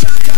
Shotgun.